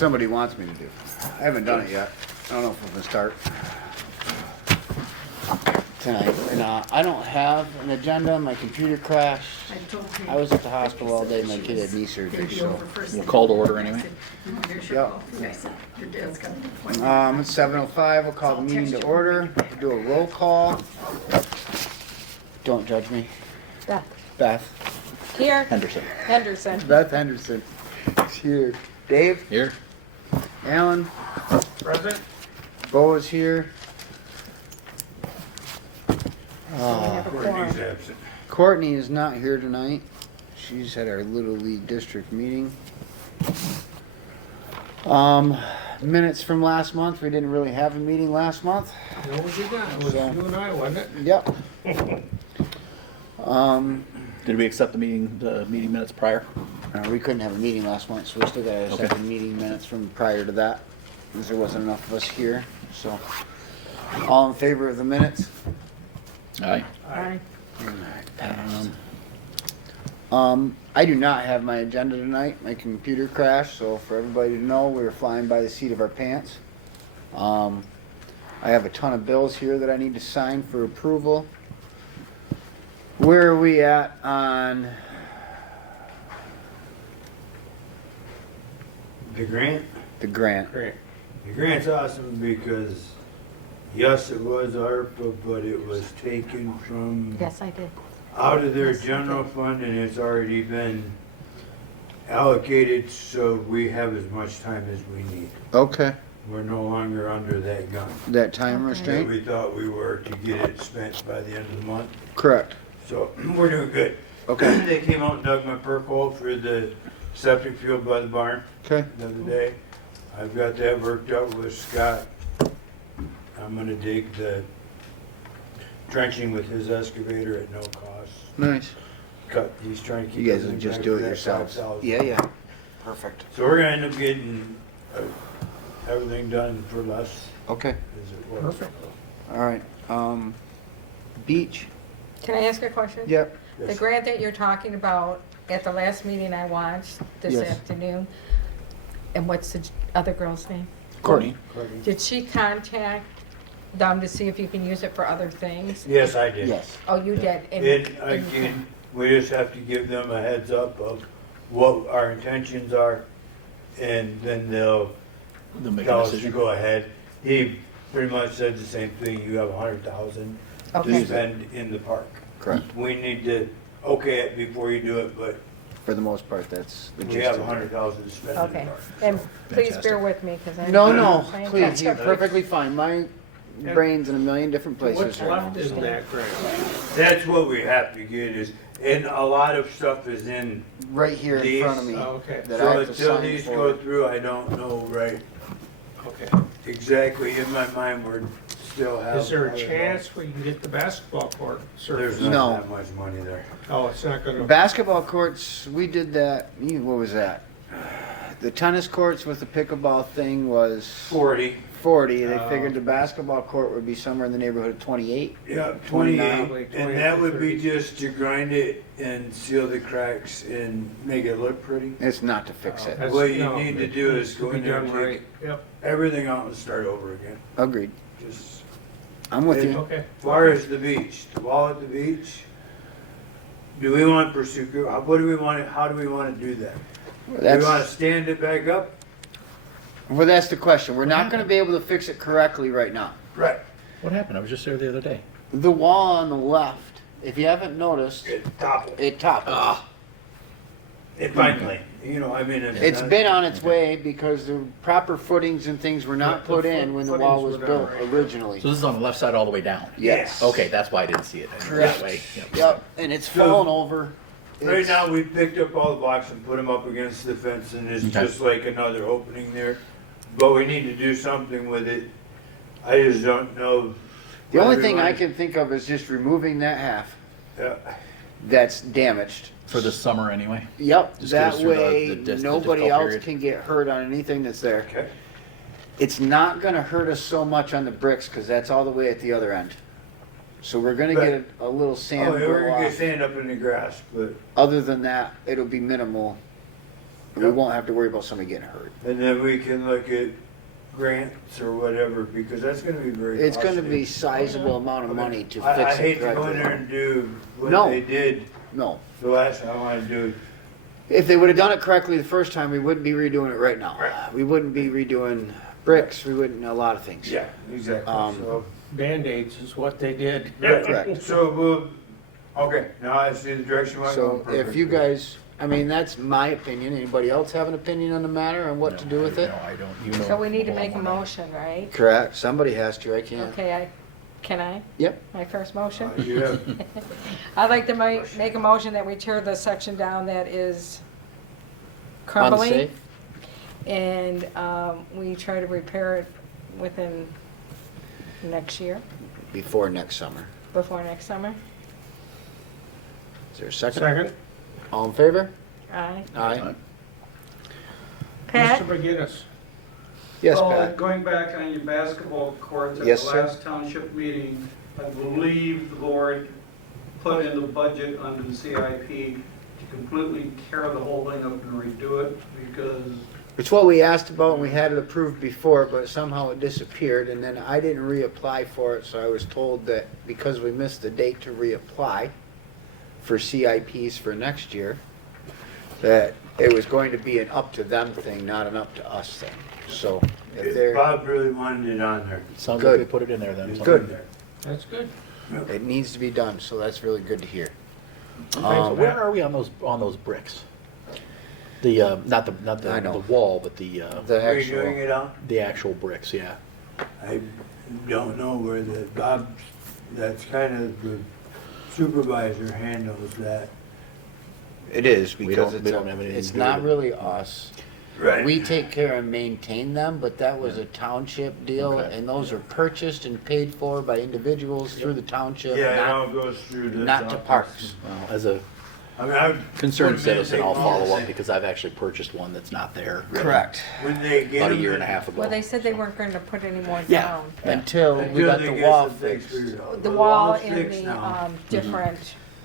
somebody wants me to do. I haven't done it yet. I don't know if I'm gonna start tonight. And I don't have an agenda. My computer crashed. I was at the hospital all day. My kid had knee surgery, so. We'll call to order anyway. Yep. It's 7:05. We'll call the meeting to order. We'll do a roll call. Don't judge me. Beth. Here. Henderson. Beth Henderson. Is here. Dave. Here. Alan. Present. Bo is here. Courtney's absent. Courtney is not here tonight. She's at our Little League District meeting. Minutes from last month. We didn't really have a meeting last month. No, we did not. It was you and I, wasn't it? Yep. Did we accept the meeting minutes prior? We couldn't have a meeting last month, so we still got to accept the meeting minutes from prior to that, because there wasn't enough of us here. So, all in favor of the minutes? Aye. Aye. I do not have my agenda tonight. My computer crashed, so for everybody to know, we were flying by the seat of our pants. I have a ton of bills here that I need to sign for approval. Where are we at on The grant? the grant? Great. The grant's awesome because, yes, it was ARPA, but it was taken from Yes, I did. out of their Yes, you general did. fund and it's already been allocated so we have as much time as we need. Okay, We're no longer under that gun. that time Okay. That restraint? we thought we were to get it spent by the end of the month. Correct. So we're doing good. Okay, They came out and dug my perk hole for the septic field by the barn okay, the other day. I've got that worked out with Scott. I'm gonna dig the trenching with his excavator at no cost. nice. He's trying to keep. You guys will everything just back do to it that yourselves? 5,000. Yeah. Perfect. So we're gonna end up getting everything done for less Okay, as it was. Perfect. all right. Beach? Can I ask a question? Yep. The Yes. grant that you're talking about, at the last meeting I watched this Yes. afternoon, and what's the other girl's name? Courtney? Did she contact them to see if you can use it for other things? Yes, I did. Yes. Oh, you did? And- Again, we just have to give them a heads up of what our intentions are, and then they'll They'll make a tell us to decision. go ahead. He pretty much said the same thing, you have 100,000 to Okay. spend in the park. Correct. We need to okay it before you do it, but For the most part, that's the we gist have of it. 100,000 to spend in the Okay, park. and please Fantastic. bear with me, because I. No, I'm please, that's you're okay. perfectly fine. My brain's in a million different What's places right left now. in so- that grant? That's what we have to get is, and a lot of stuff is in, Right here in These- front of me. Oh, okay. That I so have to until sign these for. go through, I don't know right Okay. exactly. In my mind, we're still have. Is there a chance we can get the basketball court There's surface? not No. that much money there. Oh, it's not gonna, Basketball courts, we did that, what was that? The tennis courts with the pickleball thing was 40. 40. They Oh. figured the basketball court would be somewhere in the neighborhood of 28. Yeah, 29. 28, Probably and that would be 30. just to grind it and seal the cracks and make it look pretty. It's not to fix it. That's- What you no, need to it do needs is to go be in there and done right. take Yep, everything out and start over again. Agreed. Just, I'm with And- you. okay. as far as the beach, the wall at the beach, do we want to pursue, what do we want, how do we want to do that? Do we want to That's, stand it back up? well, that's the question. We're not going to be able to fix it correctly right now. Right. What happened? I was just there the other day. The wall on the left, if you haven't noticed, It toppled. it toppled. It finally, I mean. It's been on its way because the proper footings and things were not The put in when the wall was footings were built not right. originally. So this is on the left side all the way down? Yes. Okay, that's why I didn't see it Correct. that way. Yep. Yep, and it's So- fallen over. Right It's- now, we picked up all the blocks and put them up against the fence, and it's Okay. just like another opening there. But we need to do something with it. I just don't know. The only whether thing we I want- can think of is just removing that half Yeah. that's damaged. For the summer anyway? Yep, Just get us that through the way the nobody difficult else period. can get hurt on anything that's there. Okay. It's not gonna hurt us so much on the bricks because that's all the way at the other end. So we're gonna get a little sand Oh, yeah, we're go gonna get off. sand up in the grass, but Other than that, it'll be minimal We won't have to worry about somebody getting hurt. And then we can look at grants or whatever, because that's gonna be very It's gonna costly. be sizable amount of money to I fix it hate to go in there correctly. and do No. what they did No. the last time. I wanna do, If they would've done it correctly the first time, we wouldn't be redoing it right now. Right. We wouldn't be redoing bricks, we wouldn't, a lot of things. yeah, exactly, so. Band-Aids is what they did. Correct. So we'll, okay, now I see the direction you want to go. So if you guys, I mean, that's my opinion. Anybody else have an opinion on the matter and what to do with it? No, I don't, you know. So we need to well, make a I'm not- motion, right? Correct. Somebody has to, I can't. Okay, can I? Yep. My first motion? Yeah, I'd like to make a motion that we tear the section down that is crumbling. Unsafe. And we try to repair it within next year, Before next summer. before next summer. Is there a second? Second, All in favor? Aye. Aye. Pat? Mr. McGinnis. Yes, Well, Pat. going back on your basketball courts, at the Yes, sir. last township meeting, I believe the board put in the budget under the CIP to completely tear the whole thing up and redo it, because It's what we asked about and we had it approved before, but somehow it disappeared and then I didn't reapply for it, so I was told that because we missed the date to reapply for CIPs for next year, that it was going to be an up to them thing, not an up to us thing. So if they're, Bob really wanted it on there. Sounds Good. like they put it in there then. It's Good. in there. That's good. it needs to be done, so that's really good to hear. So Um, where are we on those bricks? The, not the, I know. the wall, but the The Are you doing actual, it on? the actual bricks, yeah. I don't know where the, Bob, that's kind of the supervisor handles that. it is We because don't- we don't have anything it's to do not with it. really us. Right. We take care and maintain them, but that was a township deal, Okay. and those are purchased and paid for by individuals through the township, Yeah, it not, all goes through the. not to parks. Well, as a I mean, I. concerned put them in, citizen, take I'll them all follow the up same. because I've actually purchased one that's not there. really, Correct. When they get About a them year in- and a half ago. Well, they said they weren't going to put any more Yeah. down. Until we Until got they the get wall some things fixed. figured out. The Well, wall wall's and fixed the now. different,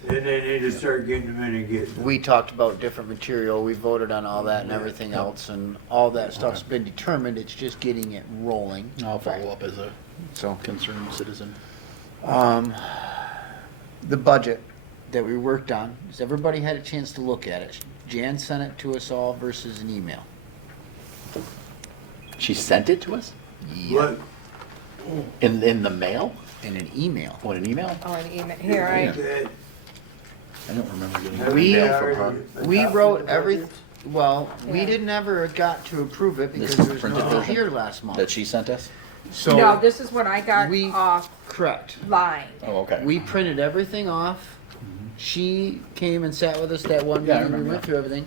Then they need to start getting them in and getting them. We talked about different material, we voted on all that and everything Yeah. else, and all that stuff's been determined, it's just getting it rolling. I'll follow up as a So, concerned citizen. the budget that we worked on, has everybody had a chance to look at it? Jan sent it to us all versus an email. She sent it to us What? in the mail? In an email. What, an email? oh, an email, here, Yeah. That- I don't remember getting an We- email from her. We wrote every, well, we Yeah. didn't ever got to approve it This because is there was printed no version? here last month. That she sent us? So, no, this is what I got we- offline. correct. Oh, okay. We printed everything off. She came and sat with us that one Yeah, I meeting, we remember went that. through everything.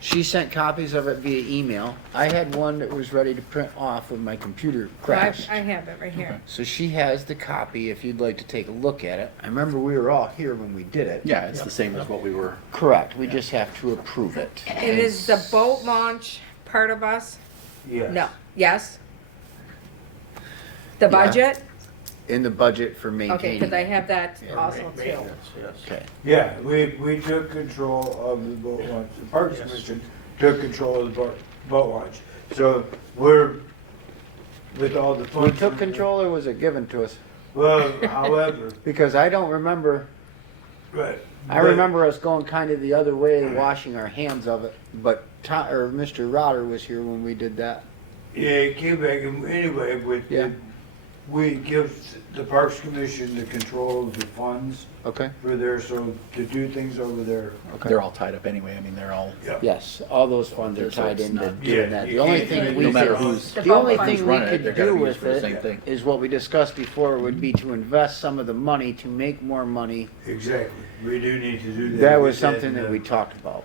She sent copies of it via email. I had one that was ready to print off when my computer crashed. I have it right here. So she has the copy if you'd like to take a look at it. I remember we were all here when we did it. Yeah, it's the same as what we were. Correct, we just have to approve it. It is the boat launch part of us? Yes. No, yes? The budget? In the budget for Okay, maintaining. because I have that also too. Maintenance, yes. Okay, Yeah, we took control of the boat launch. The Parks Commission took control of the boat launch. So we're, with all the we funds. took control or was it given to us? Well, however, Because I don't remember, right. I but- remember us going kind of the other way, washing our hands of it, but Mr. Rotter was here when we did that. Yeah, it came back, and anyway, Yeah. we give the Parks Commission the control of the funds Okay. for there, so to do things over there. Okay. They're all tied up anyway. I mean, they're all. Yeah. Yes, all those funds are So tied it's into not- doing Yeah, that. The you only can't- thing we No matter could, who's. The the only boat thing funds we run it, could they're gotta do be used with for the same it thing. is what we discussed before would be to invest some of the money to make more money. Exactly. We do need to do that. That We was said something that we talked about.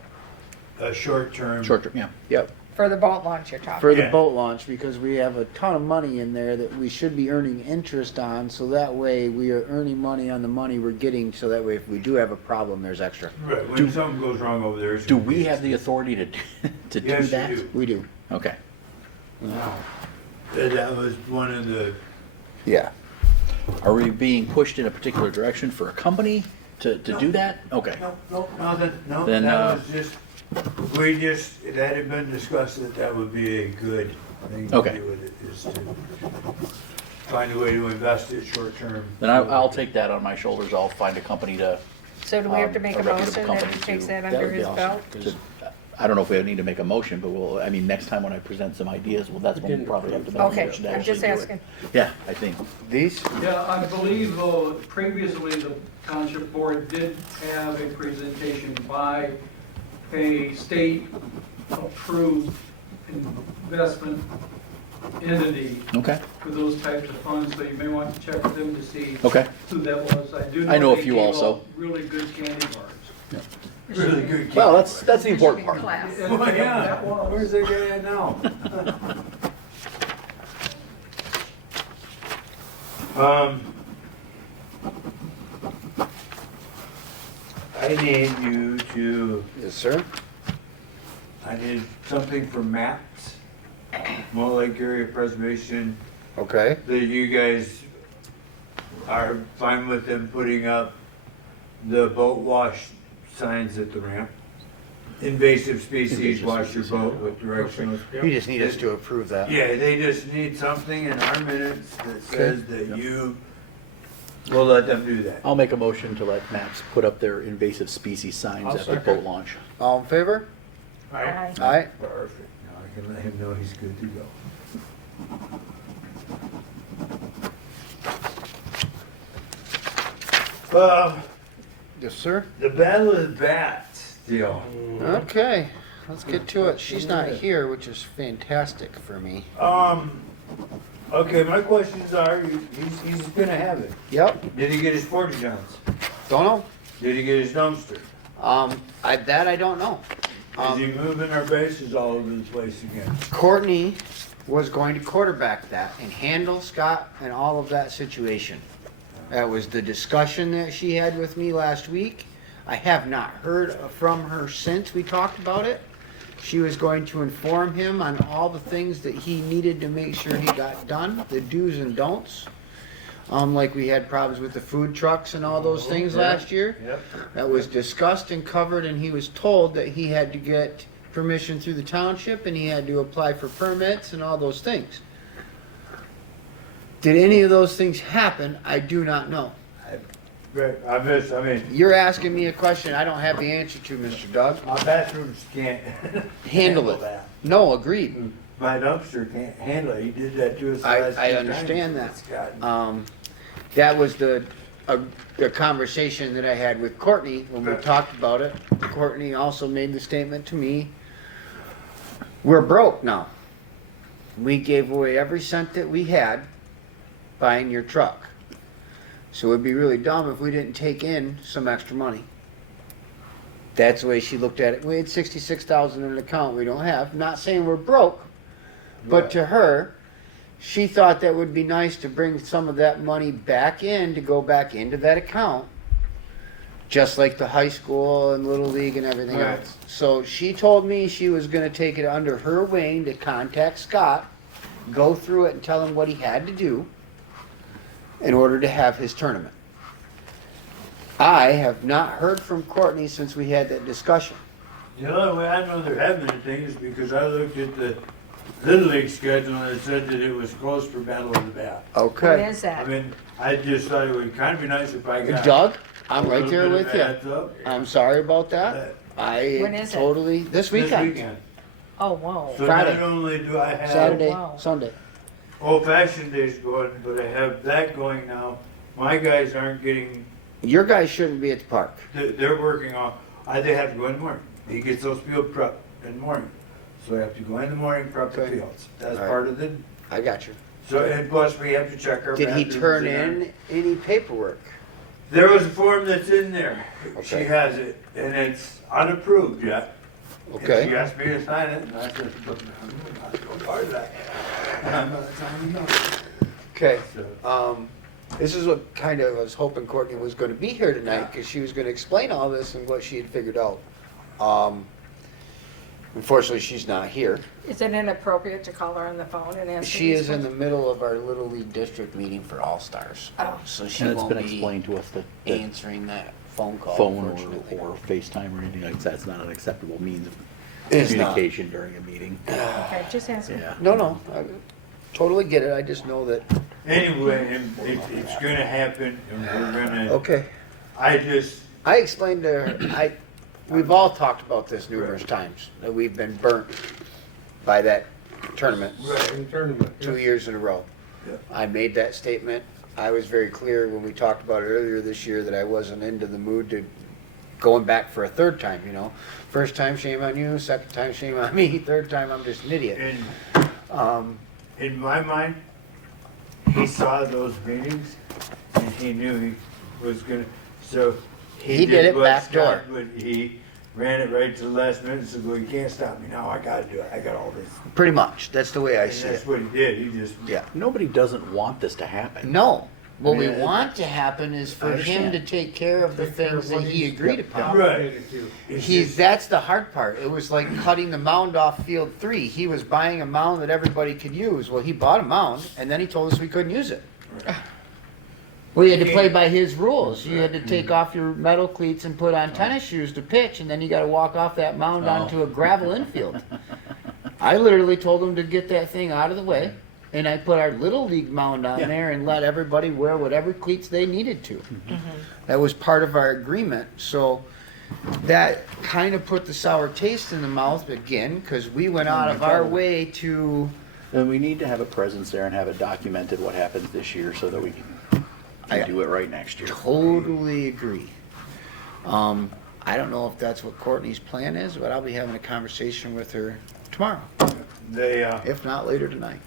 A short term. Short term, yeah. Yep. For the boat launch you're talking. For the Yeah. boat launch, because we have a ton of money in there that we should be earning interest on, so that way we are earning money on the money we're getting, so that way if we do have a problem, there's extra. Right, when something goes wrong over there. it's Do gonna we be- have the authority to to do Yes, you that? do. We do. Okay. That was one of the, Yeah. Are we being pushed in a particular direction for a company to do that? Okay. no, nothing, no, Then, that was just, that had been discussed, that would be a good thing to Okay. do with it, is to find a way to invest it short term. Then I'll take that on my shoulders. I'll find a company to. So do we have to make a reputable motion that company he takes to- that That under would be his awesome. belt? to- I don't know if we need to make a motion, but next time when I present some ideas, well, that's when we'll probably have to make a Okay, motion to I'm actually just do it. asking. Yeah, I think. These? Yeah, I believe previously the township board did have a presentation by a state-approved investment entity Okay, for those types of funds, so you may want to check with them to see okay. who that was. I do I know a they few gave also. out really good candy bars. Really good. Well, that's the important part. And Well, yeah, that was. where's that guy at now? I need you to, Yes, sir. I need something for maps, Mole Lake Area Preservation, Okay. that you guys are fine with them putting up the boat wash signs at the ramp. Invasive species, Invasive wash your species, boat yeah. with directional. You just need us to approve that. Yeah, they just need something in our minutes that says that Yep. you will let them do that. I'll make a motion to let MAPS put up their invasive species signs I'll at the second. boat launch. All in favor? Aye. Aye. Perfect. Now I can let him know he's good to go. Yes, sir. The Battle of the Bats deal. Okay, let's get to it. She's not here, which is fantastic for me. Okay, my questions are, he's gonna have it. Yep, Did he get his porta johns? don't know. Did he get his dumpster? I don't know. Is he moving our bases all over the place again? Courtney was going to quarterback that and handle Scott and all of that situation. That was the discussion that she had with me last week. I have not heard from her since we talked about it. She was going to inform him on all the things that he needed to make sure he got done, the do's and don'ts. Like we had problems with the food trucks and all those things last year. Yep. That was discussed and covered, and he was told that he had to get permission through the township and he had to apply for permits and all those things. Did any of those things happen? I do not know. But I mean, You're asking me a question I don't have the answer to, Mr. Doug. my bathrooms can't Handle it. that. No, agreed. My dumpster can't handle it. He did that to us the I last few understand times. that. It's gotten- That was the conversation that I had with Courtney when we talked about it. Courtney also made the statement to me, we're broke now. We gave away every cent that we had buying your truck. So it'd be really dumb if we didn't take in some extra money. That's the way she looked at it. We had 66,000 in an account we don't have. Not saying we're broke, but Right. to her, she thought that would be nice to bring some of that money back in, to go back into that account, just like the high school and Little League and everything Right. else. So she told me she was going to take it under her wing to contact Scott, go through it and tell him what he had to do in order to have his tournament. I have not heard from Courtney since we had that discussion. The only way I know there have been things is because I looked at the Little League schedule and it said that it was closed for Battle of the Bat. What Okay. is I that? mean, I just thought it would kind of be nice if I got. Doug, I'm a right little there bit of with you. heads up. I'm sorry about that. When I is it? totally, this This weekend. weekend. Oh, whoa. So Friday. not only do I have Saturday, Wow. Sunday. Old Fashioned Days going, but I have that going now. My guys aren't getting, Your guys shouldn't be at the park. they're working on, they have to go in the morning. He gets those field prep in the morning. So I have to go in the morning, prep the Okay. fields. That's All right. part of the, I got you. so, and plus we have to check our Did he bathrooms turn and in any paperwork? There was a form that's in there. She Okay. has it, and it's unapproved yet. And she Okay. asked me to sign it, and I said, I'm not part of that. And I'm not signing it. Okay. So, This is what kind of I was hoping Courtney was going to be here tonight because she was going to explain all this and what she had figured out. Unfortunately, she's not here. Is it inappropriate to call her on the phone and ask her She these is in the questions? middle of our Little League District meeting for All-Stars. Oh. So she And it's won't been be explained to us that answering that phone call, phone unfortunately. or FaceTime or anything like that's not an acceptable means of It's not. communication during a meeting. Okay, just ask her. Yeah. No, I totally get it. I just know that, Anyway, it's gonna happen, and we're gonna, okay. I I explained to her, we've all talked about this numerous times, that we've been burnt by that tournament right, Tournament. 2 years in a row. Yeah. I made that statement. I was very clear when we talked about it earlier this year that I wasn't into the mood to going back for a third time, you know? First time, shame on you. Second time, shame on me. Third time, I'm just an idiot. and in my mind, he saw those meetings, and he knew he was gonna, so He did it what back door. Scott would- He ran it right to the last minute, and said, well, you can't stop me now, I gotta do it, I got all this. Pretty much. That's the way I And see that's it. what he did, he just. Yeah. Nobody doesn't want this to happen. No. What we I mean, want to happen is for I him understand. to take care of the things that he agreed upon. Right. It's just- That's the hard part. It was like cutting the mound off field 3. He was buying a mound that everybody could use. Well, he bought a mound, and then he told us we couldn't use it. Well, you had to play by his rules. You had to take off your metal cleats and put on tennis shoes to pitch, and then you got to walk off that mound onto a gravel infield. I literally told him to get that thing out of the way, and I put our little league mound on Yeah. there and let everybody wear whatever cleats they needed to. That was part of our agreement. So that kind of put the sour taste in the mouth again, because we went out of our way to. And we need to have a presence there and have it documented what happens this year so that we can do it right next year. Totally agree. I don't know if that's what Courtney's plan is, but I'll be having a conversation with her tomorrow, They, if not later tonight.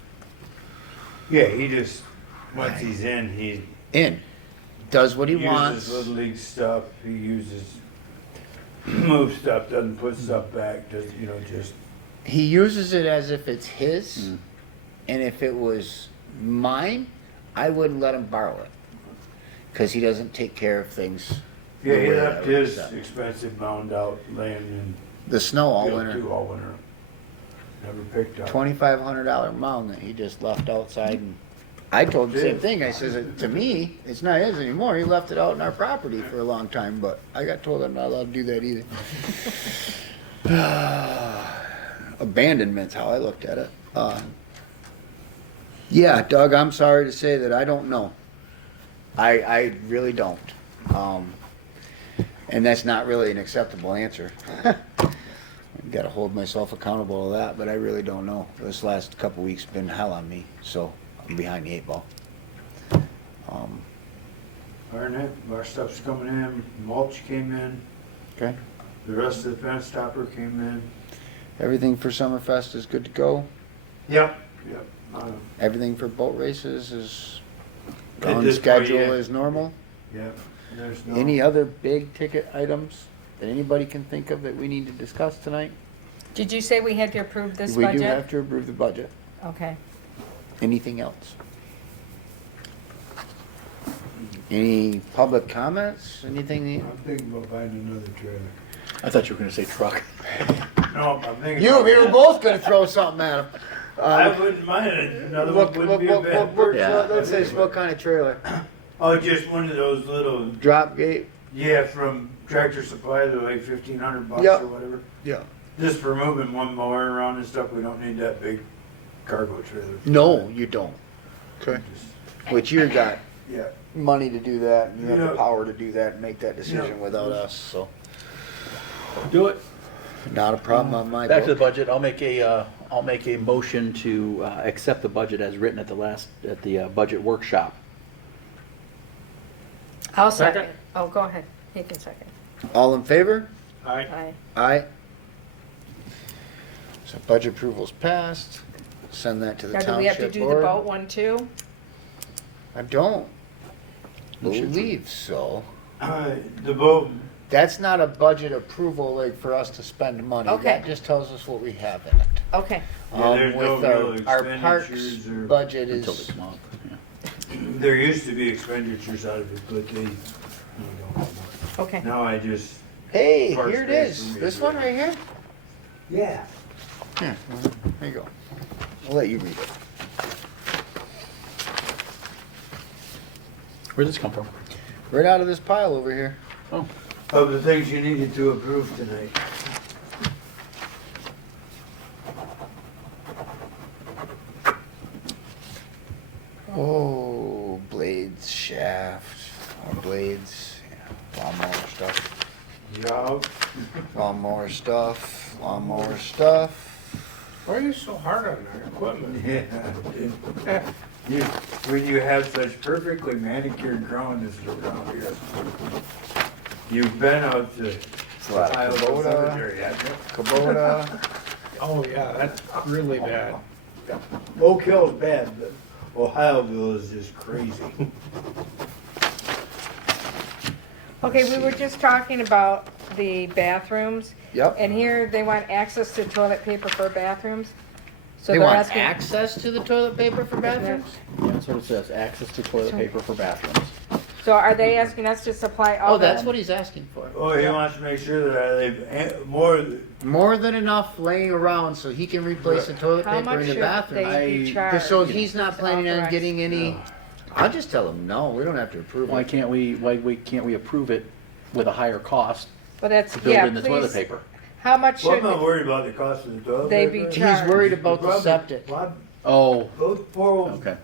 yeah, he just, once he's in, he In, does what he uses wants. little league stuff, he uses, move stuff, doesn't put stuff back, does, just. He uses it as if it's his, and if it was mine, I wouldn't let him borrow it, because he doesn't take care of things. the Yeah, he way I left would his accept. expensive mound out laying in The snow all field winter. 2 all winter. Never picked up. $2,500 mound that he just left outside, and I told him the same thing. I says, to me, it's not his anymore. He left it out in our property for a long time, but I got told I'm not allowed to do that either. Abandonment's how I looked at it. Yeah, Doug, I'm sorry to say that I don't know. I really don't. And that's not really an acceptable answer. I've got to hold myself accountable to that, but I really don't know. This last couple weeks been hell on me, so I'm behind the 8 ball. Our stuff's coming in, mulch came in, Okay. the rest of the fence topper came in. Everything for Summerfest is good to go. Yep. Everything for boat races is At on this point, schedule yeah. as normal. Yep, there's no. Any other big ticket items that anybody can think of that we need to discuss tonight? Did you say we had to approve this We budget? do have to approve the budget. Okay. Anything else? Any public comments? Anything? I'm thinking about buying another trailer. I thought you were gonna say truck. No, I'm thinking. You, about- we were both gonna throw something at him. I wouldn't mind it, another one wouldn't be a bad purchase. Yeah. Let's say what kind of trailer? Oh, just one of those little, Drop gate? yeah, from Tractor Supply, they're like $1,500 Yep. or whatever. Yeah. Just for moving one mower around and stuff, we don't need that big cargo trailer. No, you don't. Just- Which you got Yeah, money to do that, and you have the Yeah. power to do that and make that decision Yeah. without us, so. Do it. Not a problem on my Back to the book. budget. I'll make a motion to accept the budget as written at the budget workshop. I'll second. Second. Oh, go ahead. You can second. All in favor? Aye. Aye. So budget approval's passed. Send that to the Now, do we have to township do the boat board. one too? I don't We should. believe so. the boat, That's not a budget approval like for us to spend money. Okay. That just tells us what we have in it. Okay. Yeah, there's no With real our parks expenditures or- budget Until is, this month. Yeah. there used to be expenditures out of it, but they, Okay. now I just, hey, Parks here it base is. and This reserve. one right here? Yeah. Here, there you go. I'll let you read it. Where'd this come from? Right out of this pile over here. Oh, Of the things you needed to approve tonight. Oh, blades, shaft, blades, yeah, lawnmower stuff, Yup. lawnmower stuff, lawnmower stuff. Why are you so hard on our equipment? Yeah. You, when you have such perfectly manicured ground as around here. You've been out to a lot of Iowa Kubota. Cemetery, haven't you? Kubota. Oh, yeah, that's really bad. Oak Hill's bad, but Ohioville is just crazy. Okay, we were just talking about the bathrooms, Yep. and here they want access to toilet paper for bathrooms. So They they're want asking. access to the toilet paper for bathrooms? yeah, that's what it says, access to toilet paper for bathrooms. So are they asking us to supply all Oh, that's the? what he's asking for. Oh, he wants to make sure that they've More than enough laying around so he can replace the toilet How paper much in the should bathroom. they be I- charged? So he's not to planning on authorize? getting any, I'll just tell him, no, we don't have to approve Why it. can't we approve it with a higher cost Well, that's, to build yeah, in the toilet please, paper? how much Well, should, I'm not worried about the cost of the toilet They paper. be He's worried about the septic. Bob, Oh, those poor old, okay.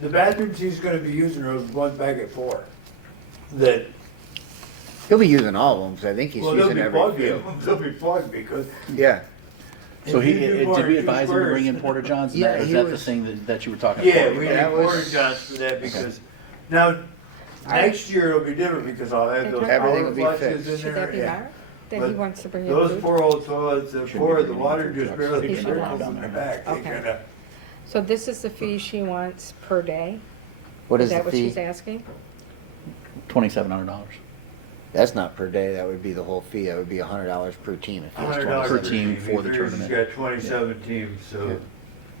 the bathrooms he's gonna be using are the ones back at 4. That, He'll be using all of them, 'cause I think he's well, they'll using be every plugged field. in, they'll be plugged because. Yeah, So if he, you do more did we than advise him to bring in squares- Porta Johns? Yeah, Is he that the was- thing that you were talking Yeah, about? we That need was- porta johns for that because, now, next year it'll be different because I'll have those Everything will power be flushes fixed. in should there. that be yeah. Mark? That he But wants to bring in Those food? poor old toilets, the Shouldn't be poor, the bringing water in just food barely He should not trickles down in the there. back. They Okay. kinda, So this is the fee she wants per day? what is that the what fee? she's asking? $2,700 That's not per day, that would be the whole fee, that would be $100 per team if it was $100 per 27. team He for the figures tournament. He's got 27 teams, so.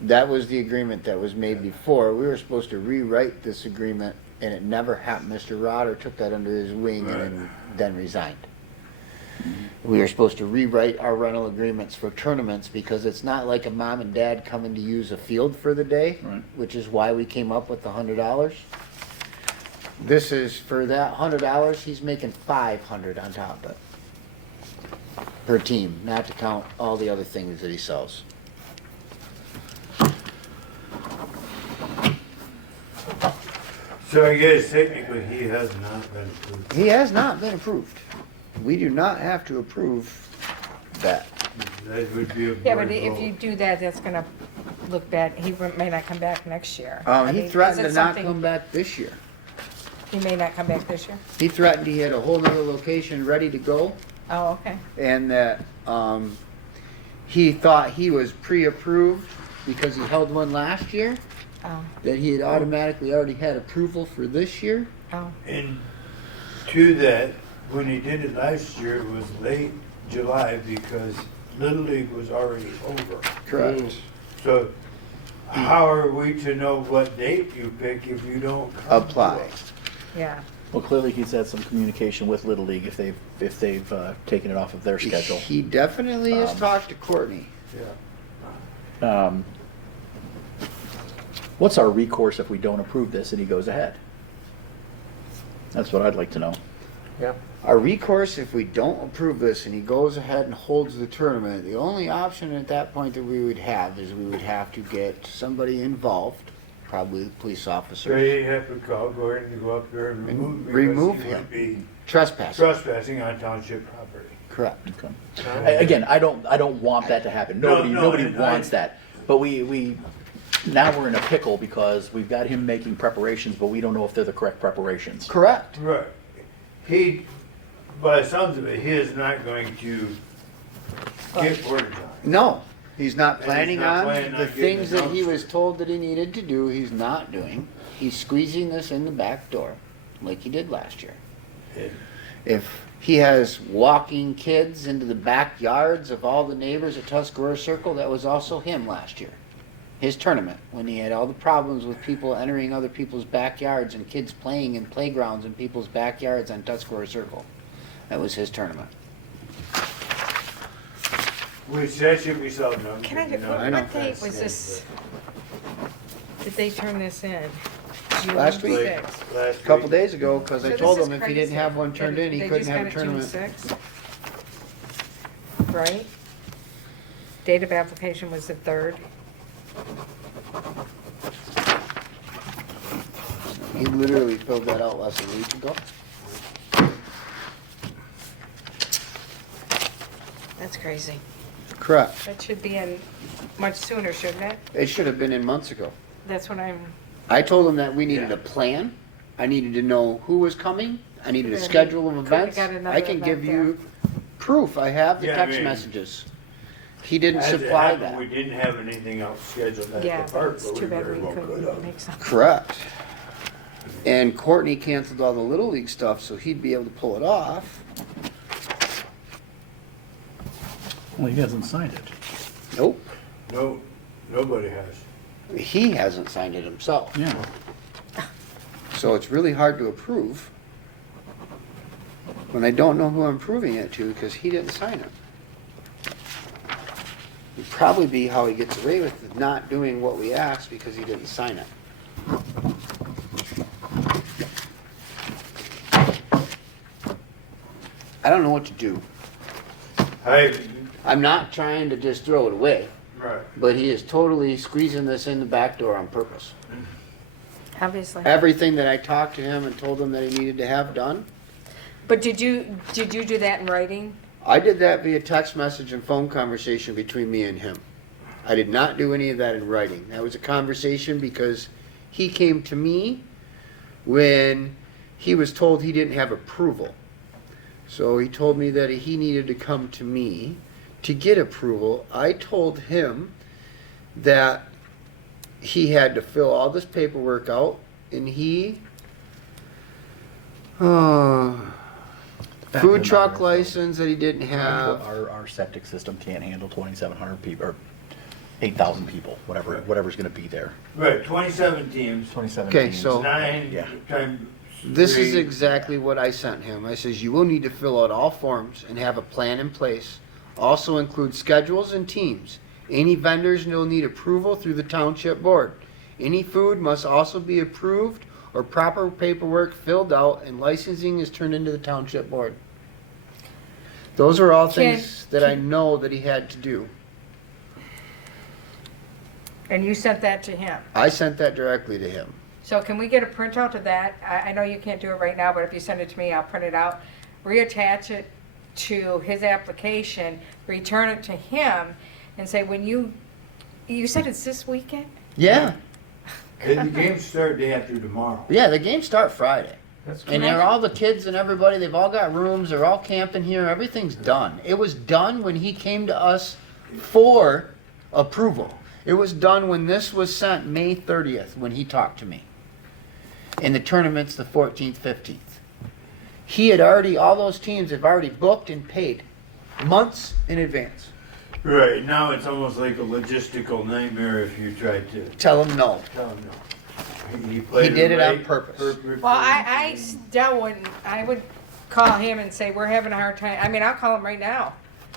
That was the agreement that was made before. We were supposed to rewrite this agreement, and it never happened. Mr. Rotter took that under his wing and then resigned. We were supposed to rewrite our rental agreements for tournaments because it's not like a mom and dad coming to use a field for the day, Right. which is why we came up with the $100. This is for that $100, he's making $500 on top of it per team, not to count all the other things that he sells. So I guess technically he has not been approved. He has not been approved. We do not have to approve that. That would be a Yeah, board but if you vote. do that, that's gonna look bad. He may not come back next year. I He mean, is threatened it to not something- come back this year. He may not come back this year? He threatened he had a whole nother location ready to go, Oh, okay. and that, he thought he was pre-approved because he held one last year, Oh, that he had automatically already had approval for this year. oh, And to that, when he did it last year, it was late July because Little League was already over. Correct. So how are we to know what date you pick if you don't come to Apply. us? yeah. Well, clearly he's had some communication with Little League if they've taken it off of their schedule. He definitely has talked to Courtney. Yeah. What's our recourse if we don't approve this and he goes ahead? That's what I'd like to know. Yeah. Our recourse, if we don't approve this and he goes ahead and holds the tournament, the only option at that point that we would have is we would have to get somebody involved, probably the police So officer, you have to call Gordon to go up there and remove him. because remove he him. would be trespassing. trespassing on township property. Correct. Okay. Again, I don't want that to happen. No, Nobody and wants that. But we now we're in a pickle because we've got him making preparations, but we don't know if they're the correct preparations. Correct. Right. He, by the sounds of it, he is not going to get Porta John. No, he's not And he's planning not on planning on the getting things a that he dumpster. was told that he needed to do, he's not doing. He's squeezing this in the back door, like he did last year. And If he has walking kids into the backyards of all the neighbors at Tuscarora Circle, that was also him last year. His tournament, when he had all the problems with people entering other people's backyards and kids playing in playgrounds in people's backyards on Tuscarora Circle. That was his tournament. Which, that should be something. I'm Can I, thinking of. I know. what date was this? Did they turn this in? June Last week. 6th. Last A couple week. days ago, because I So told this him is if he didn't crazy. have one turned in, he They couldn't just have a got it June tournament. 6th. Right? Date of application was the 3rd. He literally filled that out less than a week ago. That's crazy. Correct. That should be in much sooner, shouldn't it? It should have been in months ago. That's what I'm, I told him that we needed Yeah. a plan. I needed to know who was coming. I needed a Yeah, schedule of could've events. got another I can give event you proof. I have the Yeah, I text mean- messages. He didn't As it supply happened, that. we didn't have anything else scheduled at yeah, the but park, it's but we too bad very we well could couldn't have. make something. Correct. And Courtney canceled all the Little League stuff, so he'd be able to pull it off. Well, he hasn't signed it. Nope. No, nobody has. He hasn't signed it himself. Yeah. So it's really hard to approve when I don't know who I'm proving it to because he didn't sign it. It'd probably be how he gets away with not doing what we asked because he didn't sign it. I don't know what to do. I'm not trying to just throw it away, Right. but he is totally squeezing this in the back door on purpose. Obviously. Everything that I talked to him and told him that he needed to have done, But did you do that in writing? I did that via text message and phone conversation between me and him. I did not do any of that in writing. That was a conversation because he came to me when he was told he didn't have approval. So he told me that he needed to come to me to get approval. I told him that he had to fill all this paperwork out and food truck license that he didn't have. Our septic system can't handle 2,700 people, or 8,000 people, whatever's gonna be there. Right, 27 teams, 27 Okay, teams. so- 9 Yeah. times This is 3. exactly what I sent him. I says, you will need to fill out all forms and have a plan in place. Also include schedules and teams. Any vendors will need approval through the township board. Any food must also be approved or proper paperwork filled out and licensing is turned into the township board. Those are all things that I know that he had to do. And you sent that to him? I sent that directly to him. So can we get a printout of that? I know you can't do it right now, but if you send it to me, I'll print it out, reattach it to his application, return it to him, and say, when you said it's this weekend? Yeah. The games start day after tomorrow. Yeah, the games start Friday. That's And they're all the kids and everybody, they've all got rooms, they're all camping here, everything's done. It was done when he came to us for approval. It was done when this was sent May 30th, when he talked to me. And the tournament's the 14th, 15th. He had already, all those teams have already booked and paid months in advance. Right, now it's almost like a logistical nightmare if you try to Tell him no. tell him no. He played did it on right, purpose. perfect. Well, I still wouldn't, I would call him and say, we're having a hard time, I mean, I'll call him right now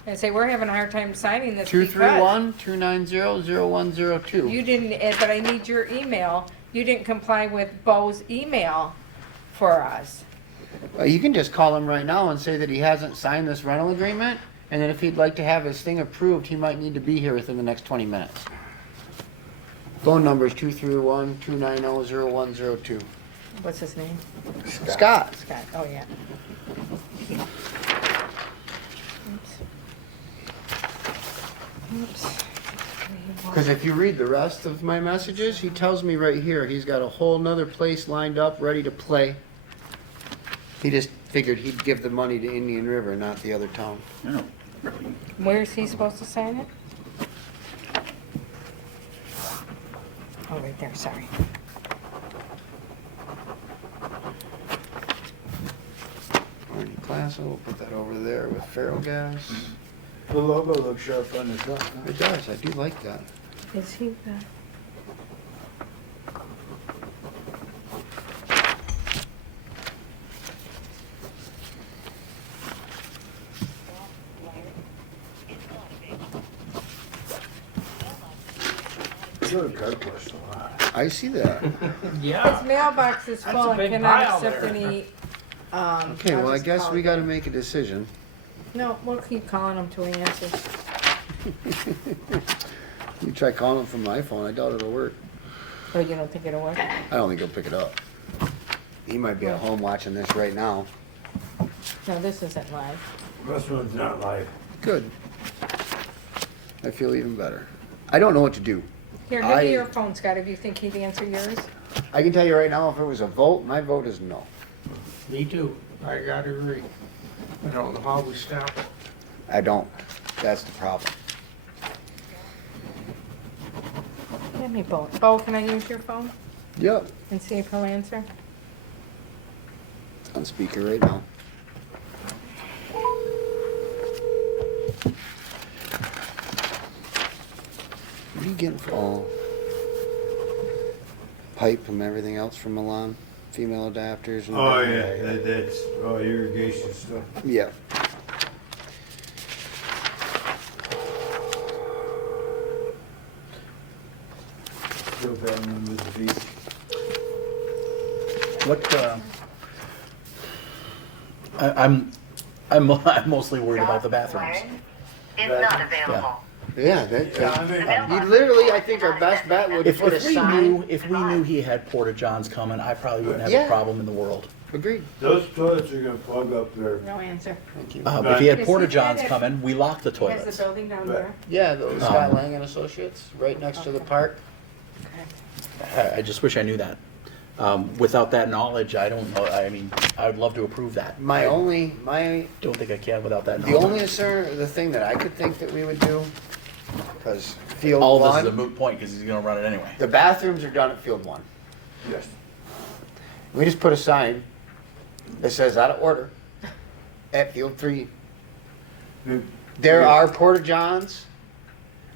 and say, we're having a hard time signing this because 231-290-0102. you didn't, but I need your email. You didn't comply with Bo's email for us. You can just call him right now and say that he hasn't signed this rental agreement, and then if he'd like to have his thing approved, he might need to be here within the next 20 minutes. Phone number is 231-290-0102. What's his name? Scott. Scott, oh, yeah. Oops. Oops. Because if you read the rest of my messages, he tells me right here, he's got a whole nother place lined up, ready to play. He just figured he'd give the money to Indian River, not the other town. No. Where is he supposed to sign it? Oh, right there, sorry. Marty Classo, we'll put that over there with Feral Gas. The logo looks sharp on the truck. Huh? It does, I do like that. Is he the? go to Carquest a lot. I see that. Yeah. His mailbox is That's full a and big cannot pile accept there. any, Okay, well, I just guess call we it. gotta make a decision. No, we'll keep calling him till he answers. You try calling him from my phone, I doubt it'll work. Oh, you don't think it'll work? I don't think he'll pick it up. He might be at home watching this right now. No, this isn't live. This one's not live. Good. I feel even better. I don't know what to do. Here, give I- me your phone, Scott, if you think he'd answer yours. I can tell you right now, if it was a vote, my vote is no. Me too. I gotta agree. I don't know how we stop it. I don't. That's the problem. Give me Bo. Bo, can I use your phone Yep. and see if he'll answer? On speaker right now. What are you getting for all pipe and everything else from Milan? Female adapters and Oh, everything? yeah, that's, oh, irrigation stuff. Yeah. Still battling with the feet. What, I'm mostly worried about the bathrooms. Is not available. Yeah, that, Yeah, I mean, he literally, I think our best bet would If, put a if we sign. knew, if we knew he had porta johns coming, I probably wouldn't have Yeah. a problem in the world. Agreed. those toilets are gonna plug up there. No answer. Thank you. If he had Is porta he johns at- coming, we lock the He has toilets. the building down But- there. Yeah, those Scott Lang and Associates, right next to the park. I just wish I knew that. Without that knowledge, I don't know, I mean, I would love to approve that. My I only, don't think I can without that the knowledge. only concern, the thing that I could think that we would do, because field All this is a one, moot point because he's gonna run it anyway. the bathrooms are done at field one. Yes. We just put a sign that says out of order at field three. There are porta johns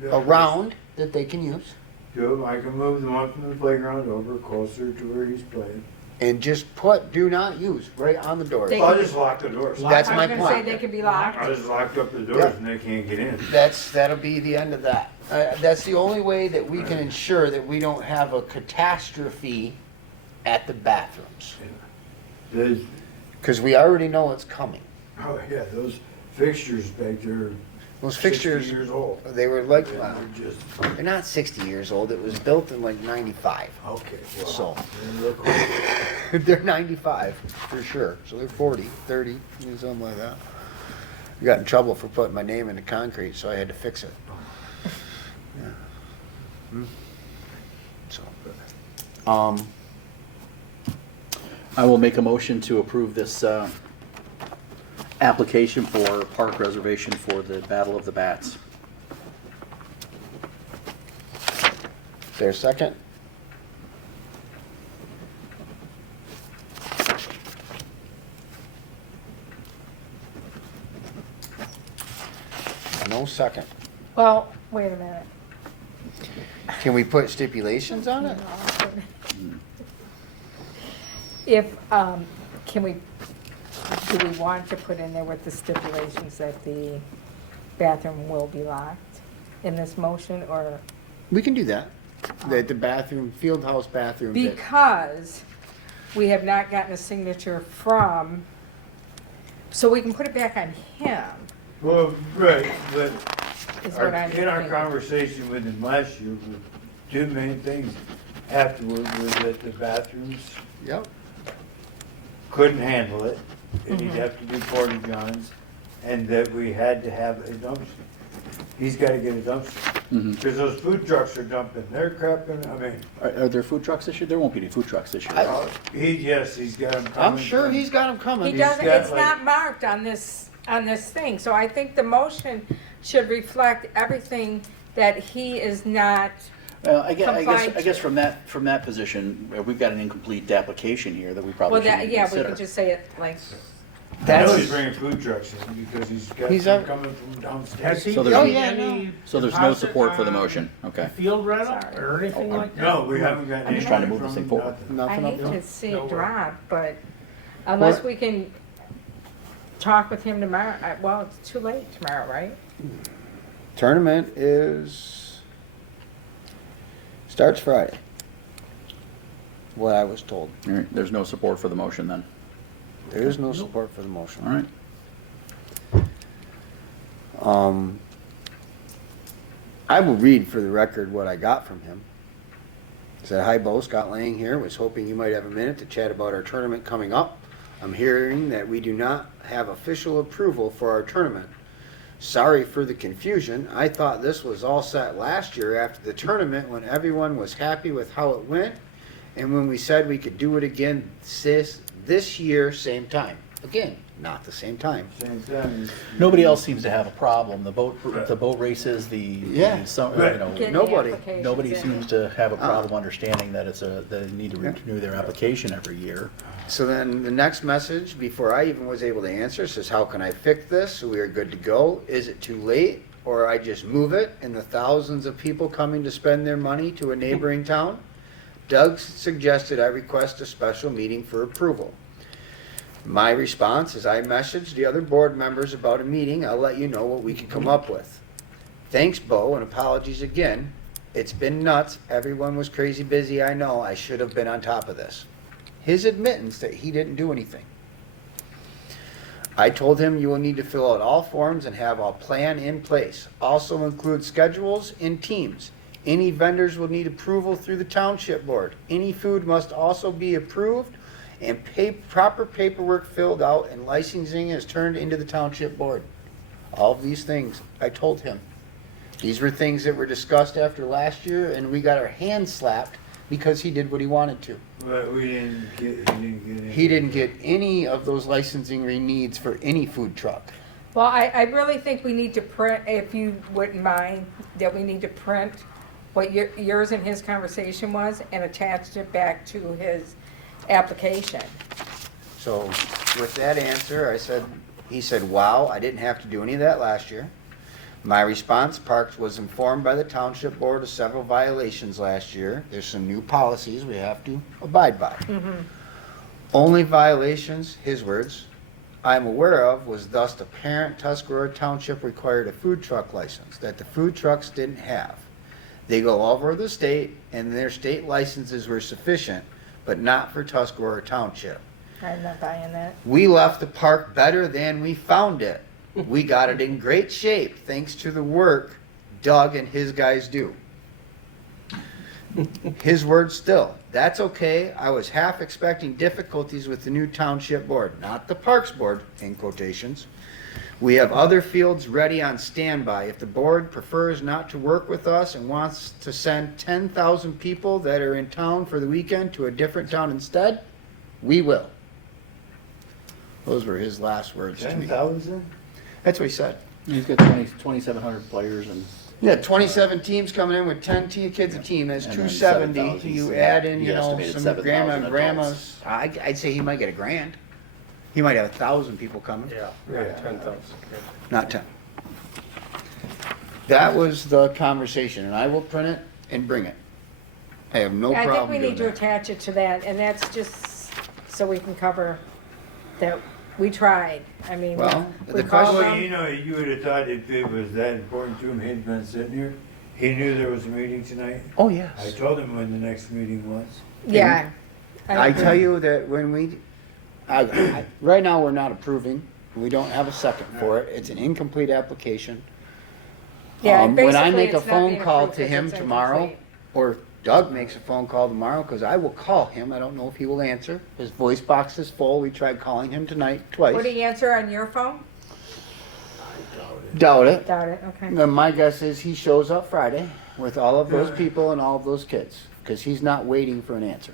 around that they can use, Joe, I can move them up from the playground over closer to where he's playing. and just put do not use right on the doors. They- I'll just lock the doors. That's I my was gonna say point. they could be I locked. just locked up the doors Yeah. and they can't get in. That'll be the end of that. That's the only way that we can ensure that we don't have a catastrophe at the bathrooms. There's, Because we already know it's coming. oh yeah, those fixtures back there. Those 60 fixtures, years old. they were like, They're just, they're not 60 years old. It was built in like 95. okay, well. So. then look what- They're 95 for sure. So they're 40, 30, something like that. I got in trouble for putting my name into concrete, so I had to fix it. Yeah. So, I will make a motion to approve this application for park reservation for the Battle of the Bats. there's a second. No second. Well, wait a minute. Can we put stipulations on it? If, can we, do we want to put in there with the stipulations that the bathroom will be locked in this motion, or? We can do that. The bathroom, field house bathroom. Because we have not gotten a signature from, so we can put it back on him, Well, right, but is what I'm in our thinking. conversation with him last year, the two main things afterward was that the bathrooms Yep. couldn't handle it, and he'd Mhm. have to do porta johns, and that we had to have a dumpster. He's gotta get a dumpster, Mhm. because those food trucks are dumping their crap in, I mean, Are there food trucks this year? There won't be any food trucks this year. yes, he's got them coming. I'm sure he's got them coming. He doesn't, got, it's like- not marked on this thing, so I think the motion should reflect everything that he is not, Well, I guess Compliant. from that position, we've got an incomplete application here that we well, probably that, should yeah, we consider. can just say it like, I know That's- he's bringing food trucks in, because he's got He's some up- coming from Has downstairs. he So there's- Oh, made yeah, any So there's no deposit support for the on motion, okay. Field rental Sorry. or anything like that? No, we haven't got I'm any just trying to money move this from thing forward. nothing. I Nothing hate up to there? see No it way. drop, but unless What? we can talk with him tomorrow, well, it's too late tomorrow, right? Tournament is Starts Friday. What I was told. All right, there's no support for the motion then. There is no support for the motion. All right. I will read for the record what I got from him. He said, "Hi Bo, Scott Lang here. Was hoping you might have a minute to chat about our tournament coming up. I'm hearing that we do not have official approval for our tournament. Sorry for the confusion. I thought this was all set last year after the tournament when everyone was happy with how it went and when we said we could do it again this year, same time." Again, not the same time. Same time. Nobody else seems to have a problem. The boat races, Yeah. Right. Getting the Nobody. applications Nobody in. seems to have a problem understanding that that they need to renew their application every year. So then the next message, before I even was able to answer, says, "How can I fix this so we are good to go? Is it too late? Or I just move it and the thousands of people coming to spend their money to a neighboring town?" Doug suggested I request a special meeting for approval. My response is I messaged the other board members about a meeting. I'll let you know what we can come up with. Thanks, Bo, and apologies again. It's been nuts. Everyone was crazy busy. I know. I should have been on top of this. His admittance that he didn't do anything. I told him you will need to fill out all forms and have a plan in place. Also include schedules and teams. Any vendors will need approval through the township board. Any food must also be approved and proper paperwork filled out and licensing is turned into the township board. All of these things, I told him. These were things that were discussed after last year and we got our hands slapped because he did what he wanted to. But he didn't get any. He didn't get any of those licensing needs for any food truck. Well, I really think we need to print, if you wouldn't mind, that we need to print what yours and his conversation was and attach it back to his application. So with that answer, he said, "Wow, I didn't have to do any of that last year." My response, Parks was informed by the township board of several violations last year. There's some new policies we have to abide by. Only violations, his words, I'm aware of was thus the parent Tuscarora Township required a food truck license that the food trucks didn't have. They go all over the state and their state licenses were sufficient, but not for Tuscarora Township. I'm not buying that. We left the park better than we found it. We got it in great shape thanks to the work Doug and his guys do. His words still, that's okay. I was half expecting difficulties with the new township board, not the parks board, in quotations. We have other fields ready on standby. If the board prefers not to work with us and wants to send 10,000 people that are in town for the weekend to a different town instead, we will. Those were his last words to me. 10,000? That's what he said. He's got 2,700 players and. Yeah, 27 teams coming in with 10 kids a team. That's And then 270. 7,000. You add in, He you know, estimated some 7,000 grandma and adults. grandmas. I'd say he might get $1,000. He might have 1,000 people coming. Yeah, Yeah. 10,000. Not 10. That was the conversation, and I will print it and bring it. I have no I think problem we doing need to that. attach it to that, and that's just so we can cover that we tried. I mean, Well, we the called question- Well, them. you know, you would have thought if it was that important to him, he'd been sitting here. He knew there was a meeting tonight. Oh, I yes. told him when the next meeting was. Yeah. I agree. tell you that when right now, we're not approving. We don't have a second for it. It's an incomplete application. Yeah, When I basically, make a it's not phone being call approved to 'cause him it's tomorrow, incomplete. or Doug makes a phone call tomorrow, because I will call him. I don't know if he will answer. His voice box is full. We tried calling him tonight Would twice. he answer on your phone? Doubt it. Doubt it, okay. Then my guess is he shows up Friday with all of those people and all of those kids, because he's not waiting for an answer.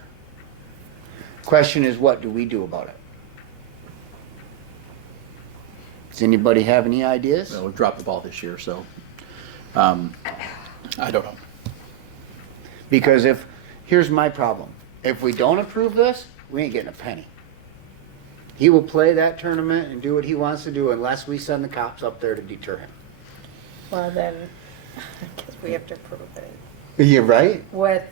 Question is, what do we do about it? Does anybody have any ideas? Well, we've dropped the ball this year, so, I don't know. Because here's my problem. If we don't approve this, we ain't getting a penny. He will play that tournament and do what he wants to do unless we send the cops up there to deter him. Well, then, I guess we have to approve it. You're right. With,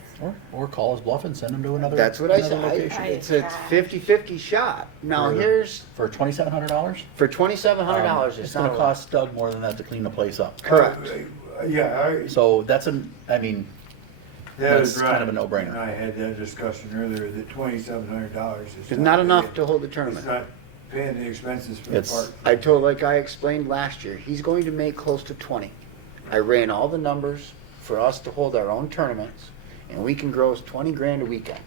Or call his bluff and send him to another. That's what I another said. location. It's a 50-50 shot. Now here's, For $2,700? for $2,700, It's gonna cost Doug more than that to clean the place up. Correct. Yeah, So that's That's right. kind of a no-brainer. And I had that discussion earlier, that $2,700 is It's not enough paying- to hold the It's tournament. not paying the expenses for the It's- park. I told, like I explained last year, he's going to make close to 20. I ran all the numbers for us to hold our own tournaments, and we can gross 20 grand a weekend.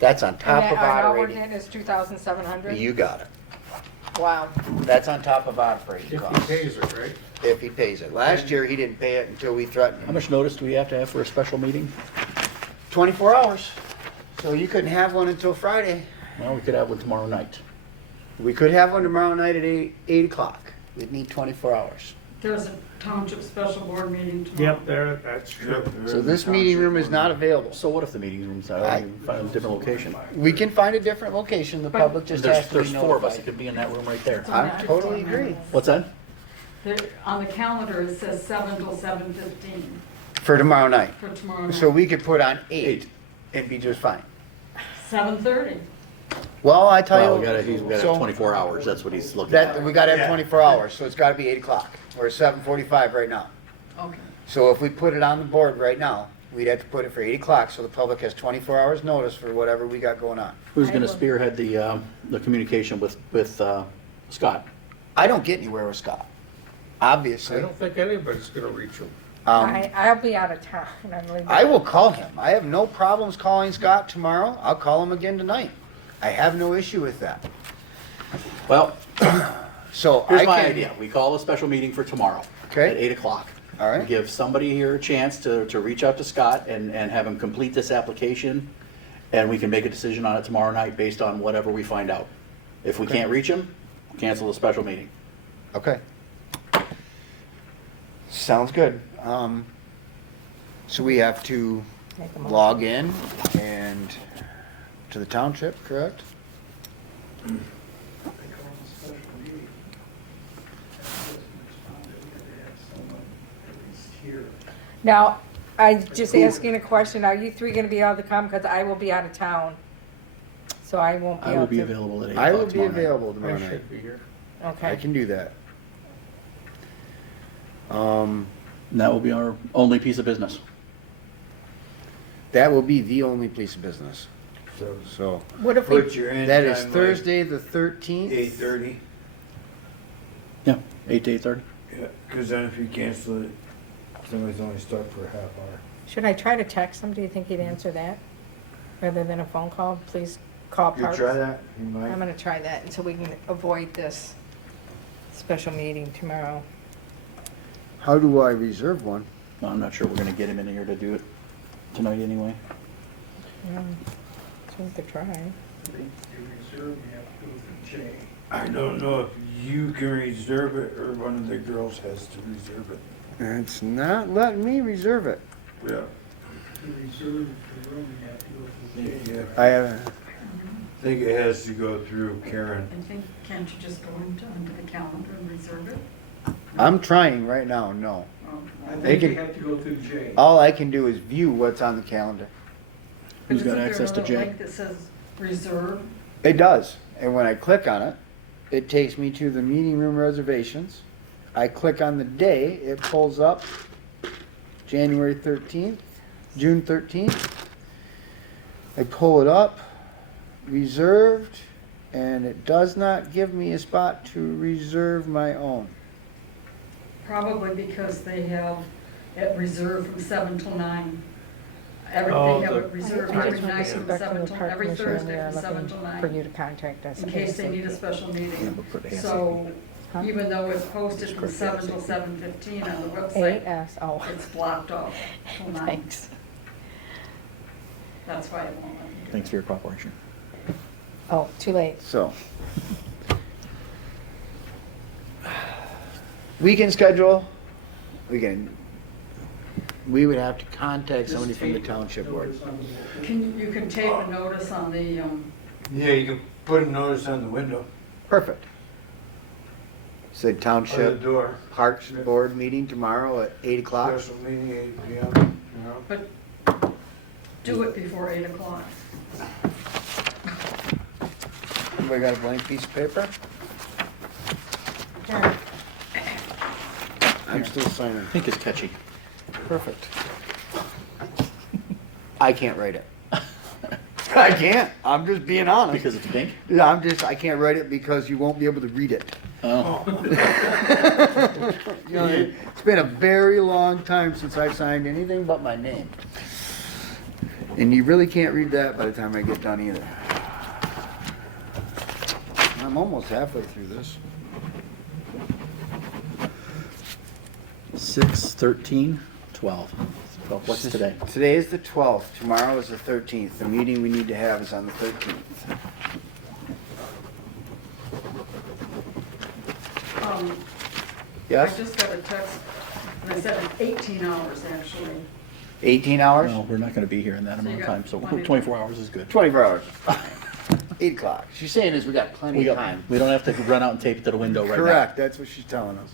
That's on top of Our operating. in is 2,700? You got it. Wow. That's on top of operating If he costs. pays it, right? If he pays it. Last year, he didn't pay it until we threatened How him. much notice do we have to have for a special meeting? 24 hours. So you couldn't have one until Friday. Well, we could have one tomorrow night. We could have one tomorrow night at 8 o'clock. We'd need 24 hours. There's a township special board meeting tomorrow. Yep, there, that's true. Yep, there So is a this meeting room is township not board. available. So what if the meeting room's out? I- We can find a different location. We can find a different location. The But public just has There's to be four of us that notified. could be in that room right there. I totally agree. What's that? There- On the calendar, it says 7 till 7:15 For tomorrow night. for tomorrow night. So we could put on 8 and be just fine. 7:30. Well, I tell Well, you. we gotta have so 24 hours, that's what he's looking that, at. we gotta have Yeah. 24 hours, so it's gotta be 8 o'clock. We're at 7:45 right now. Okay. So if we put it on the board right now, we'd have to put it for 8 o'clock, so the public has 24 hours notice for whatever we got going on. Who's gonna spearhead the communication with Scott? I don't get anywhere with Scott, I obviously. don't think anybody's gonna reach him. I'll be out of town. I'm leaving. I will call him. I have no problems calling Scott tomorrow. I'll call him again tonight. I have no issue with that. Well, So here's I my can- idea. We call a special meeting for tomorrow. Okay. At 8 o'clock. All right. Give somebody here a chance to reach out to Scott and have him complete this application, and we can make a decision on it tomorrow night based on whatever we find out. If we can't reach him, we'll cancel the special meeting. Okay. Sounds good. So we have to Make a motion. log in and to the township, correct? Now, I'm just asking a question. Are you three going to be able to come? Because I will be out of town. So I won't be I able will to. be available at 8 I o'clock will be tomorrow night. available tomorrow I night. should be here. I Okay. can do that. And that will be our only piece of business. That will be the only piece of business. So So What if we, put your end that is time like Thursday, the 13th. 8:30. Yeah, 8 to 8:30. Yeah, because then if you cancel it, somebody's only stuck for a half hour. should I try to text him? Do you think he'd answer that? Rather than a phone call? Please call You Parks. try that? You I'm might. going to try that until we can avoid this special meeting tomorrow. How do I reserve one? Well, I'm not sure we're gonna get him in here to do it tonight anyway. So we could try. I don't know if you can reserve it or one of the girls has to reserve it. It's not letting me reserve it. Yeah. Yeah. I I think it has to go through Karen. I think, can't you just go onto the calendar and reserve it? I'm trying right now, no. Oh, I They think you can- have to go through Jay. All I can do is view what's on the calendar. But Who's got isn't there access to another Jay? link that says reserve? It does. And when I click on it, it takes me to the meeting room reservations. I click on the day, it pulls up January 13th, June 13th. I pull it up, reserved, and it does not give me a spot to reserve my own. Probably because they have it reserved from 7 till 9. Oh, They have the- it reserved I every just want night to from back to 7 the till, park every commission, and we Thursday are from 7 looking till for 9, you to contact us. in case they need a ASAP. special Yeah, meeting. but put ASAP. So Huh? even though it's posted from Just 7 put till ASAP. 7:15 on the website, AS, oh, it's blocked off till 9. thanks. That's why it won't let me do it. Thanks for your cooperation. Oh, too late. So. We can schedule, we would have to contact somebody from the township board. You can tape a notice on the, Yeah, you can put a notice on the window Perfect. Say or the township door. parks board meeting tomorrow at 8 o'clock. Special meeting, 8 p.m. you know? but do it before 8 o'clock. Anybody got a blank piece of paper? I'm still signing. I think it's catchy. Perfect. I can't write it. I can't. I'm just being honest. Because it's pink? Yeah, I can't write it because you won't be able to read it. Oh, You know, it's been a very long time since I've signed anything but my name. And you really can't read that by the time I get done either. I'm almost halfway through this. 6, 13, 12. 12. What's today? Today is the 12th. Tomorrow is the 13th. The meeting we need to have is on the 13th. I Yes? just got a text, and I said 18 hours, actually. 18 hours? No, we're not gonna be here in that So amount you of got time, so 20. 24 hours is good. 24 hours. 8 o'clock. She's saying is we got plenty of time. We don't have to run out and tape it to the window right now. Correct. That's what she's telling us.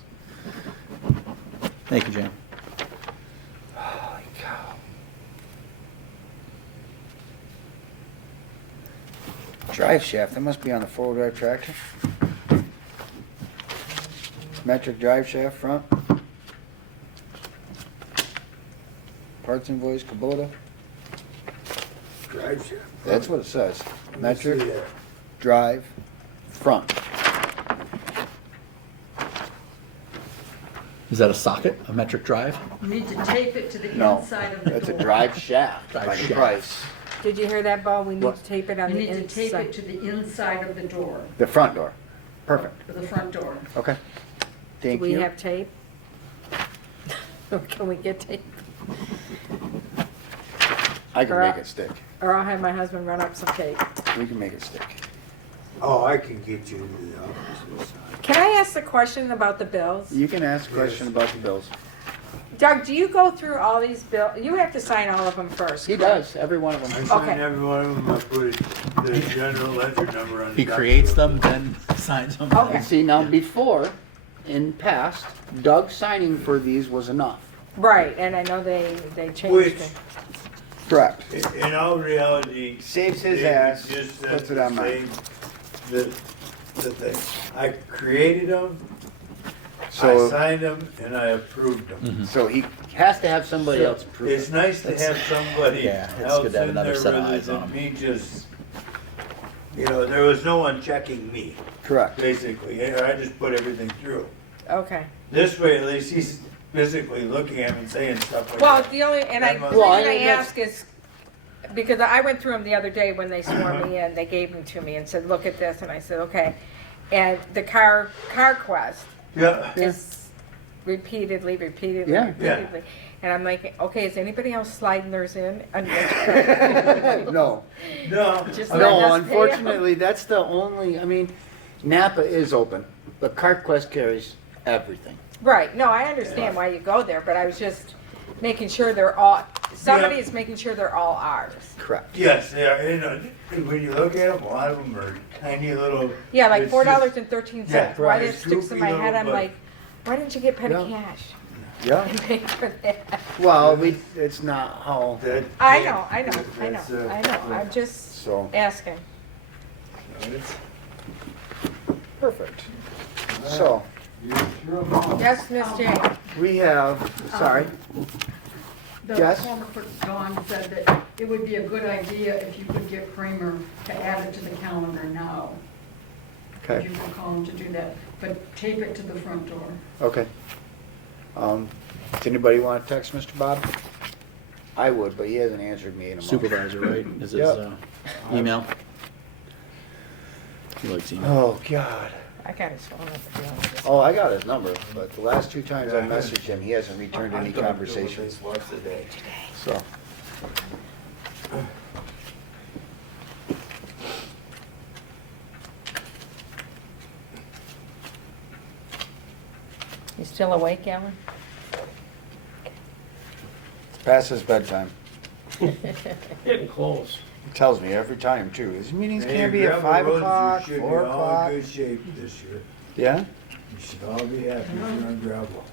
Thank you, Jane. Holy cow. Drive shaft. That must be on the 4-wheel drive tractor. Metric drive shaft front. Parts invoice, Kubota. Drive shaft. That's what it says. Let me see Metric that. drive front. Is that a socket, a metric drive? You need to tape it to the No, inside of the door. that's a drive shaft. Drive Like shaft. Price. Did you hear that, Bo? We need What? to tape it on You the need to tape it inside. to the inside of the door, The front door. Perfect. to the front door. Okay. Do Thank we you. have tape? Can we get tape? I can Or- make it stick. Or I'll have my husband run up some tape. We can make it stick. Oh, I can get you into the office. Can I ask a question about the bills? You can ask a question Yes. about the bills. Doug, do you go through all these bills? You have to sign all of them first. He does, every one of I them. signed Okay. every one of them, I put the general ledger number on. He the creates document. them, then signs them. Okay. And see, now before, in past, Doug signing for these was enough. Right, and I know they changed Which, it. Correct. in all reality. Saves his they ass, just said puts it on mine. The thing, I created them, I So, signed them, and I approved them. so he has to have somebody else approve It's it. nice to have somebody Yeah, it's else good to have in there another set of rather eyes on than 'em. me just, there was no one checking me, Correct. basically. I just put everything through. Okay. This way, at least he's physically looking at me and saying stuff like Well, that. the only, and That must- the Well, reason I I mean, that's- ask is, because I went through them the other day when they swore me in, they gave them to me and said, look at this, and I said, okay. And the car quest Yeah, is repeatedly, Yeah. repeatedly. And I'm like, okay, is anybody else sliding theirs in? No. no, Just let No, us pay 'em. unfortunately, that's the only, I mean, Napa is open, but CartQuest carries everything. Right, no, I understand why you go there, but I was just making sure they're all, somebody is making sure they're all ours. Correct. yes, they are. When you look at them, a lot of them are tiny little. Yeah, like it's $4.13. Yeah, Why right, that sticks in my goofy head, I'm little, like, why didn't you get petty Yeah. cash Yeah. and pay for that? Well, it's not how, That- I know, I know, That's, I know, I'm just so, asking. perfect. So, Yes, Miss Jane? we have, sorry, The Yes? former clerk, Dawn, said that it would be a good idea if you could get Kramer to add it to the calendar now. If okay, you could call him to do that, but tape it to the front door. okay. Does anybody want to text Mr. Bob? I would, but he hasn't answered me in a month. Supervisor, right, is his Yep. email? He likes email. Oh, God. I got his phone number. Oh, I got his number, but the last 2 times I messaged him, he hasn't returned any conversations, Once a day. so. You still awake, Alan? Past his bedtime. Getting close. He tells me every time, too. His meetings Hey, can't be at gravel 5 roads, o'clock, you should 4 be all o'clock. in good shape this year. Yeah? You should all be happy if you're on gravel.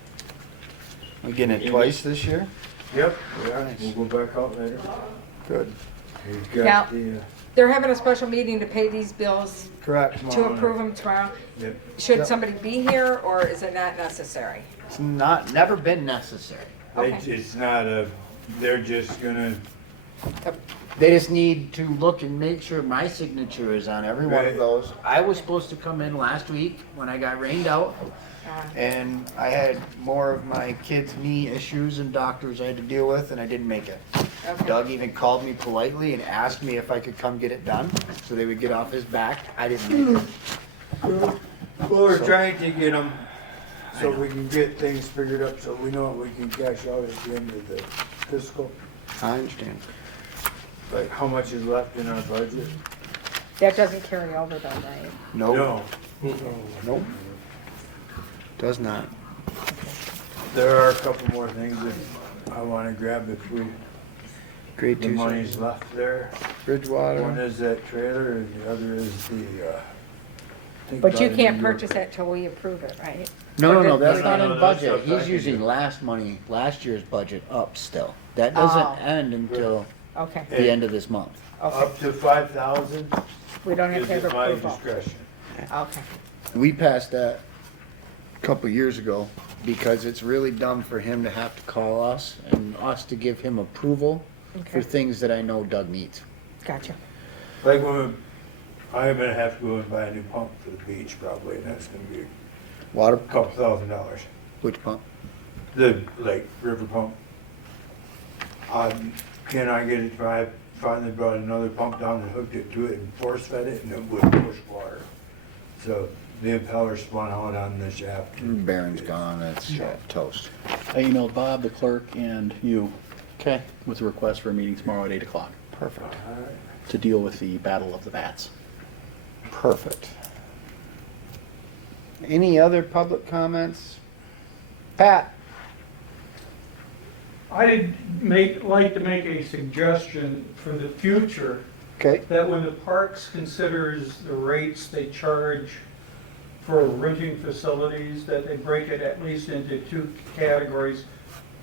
We getting it twice this year? Yep, yeah, Nice. we'll go back out later. Good. We've Now- got the, They're having a special meeting to pay these bills, Correct. to approve them tomorrow. yep. Should Yep. somebody be here, or is it not necessary? It's never been necessary. Okay. It's not they're just gonna They just need to look and make sure my signature is on every one of Right. those. I was supposed to come in last week when I got rained out, and I had more of my kids' knee issues and doctors I had to deal with, and I didn't make it. Okay. Doug even called me politely and asked me if I could come get it done, so they would get off his back. I didn't make it. Well, we're So- trying to get them so we can get things figured up, so we know what we can cash out at the end of the fiscal. I understand. Like, how much is left in our budget? That doesn't carry over though, right? Nope, No. nope. Does not. There are a couple more things that I wanna grab if Grade the 2 money's left there. One Bridgewater. is that trailer and the other is the, I think But you by can't New York. purchase that till we approve it, right? No, Or that's did- not No, in that's budget. stuff I He's can using do. last year's budget up still. That doesn't Oh. end until Okay, the end of this month. okay. Up to 5,000 We don't have is to have at my approval. discretion. Okay. We passed that a couple years ago because it's really dumb for him to have to call us and us to give him approval for Okay. things that I know Doug needs. Gotcha. Like when, I'm gonna have to go and buy a new pump for the beach probably, and that's gonna be Water, a couple $1,000. which pump? The lake river pump. Can I get it, I finally brought another pump down and hooked it to it and force fed it and it would push water. So the impeller spun out on the shaft. Bearing's gone, it's toast. I emailed Bob, the clerk, and you Okay, with a request for a meeting tomorrow at 8 o'clock perfect, to deal with the Battle of the Bats. perfect. Any other public comments? Pat? I'd like to make a suggestion for the future, Okay. that when the parks considers the rates they charge for renting facilities, that they break it at least into two categories,